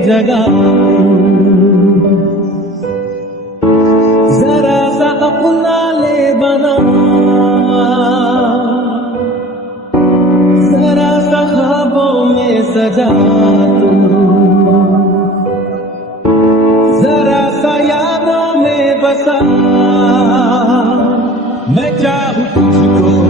जगा जरा सा अपना ले बना, जरा सा ख्वाबों में सजा तू, जरा सा यादों में बसा। मैं चाहूं तुझको